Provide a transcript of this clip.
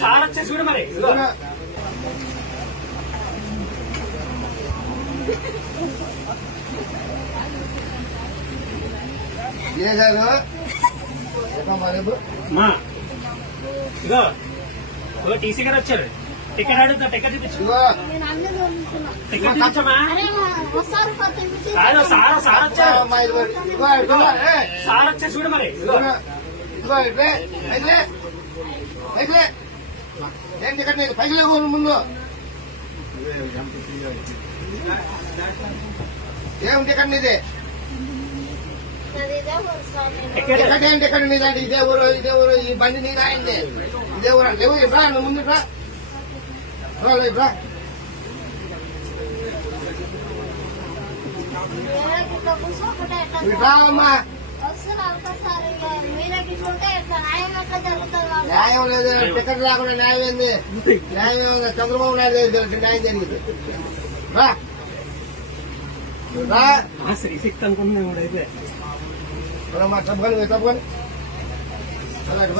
Sir వచ్చే చూడు మరి ఇగో టీసీ గారు వచ్చారు. టికెట్ అడుగుతా, టికెట్ చూపించు. టికెట్ చూపించమా? సార్ వచ్చారు. సార్ వచ్చే చూడు మరి ఏం టికెట్ నీకు పైకి లేవు ముందు. ఏం టికెట్ నీది? టికెట్ ఏం టికెట్ నీదండి? ఇదే ఊరు ఈ బండి నీది అయింది. ఇదే ఊరు లేవు. ఇబ్రా నువ్వు ముందు ఇబ్రా ఇబ్రా. ఇబ్రా అమ్మా. న్యాయం లేదు. టికెట్ లేకుండా న్యాయం ఏంది? న్యాయం చంద్రబాబు నాయుడు న్యాయం జరిగింది. శ్రీశక్తి అనుకుంటున్నాను. తప్పుకొని అలాంటి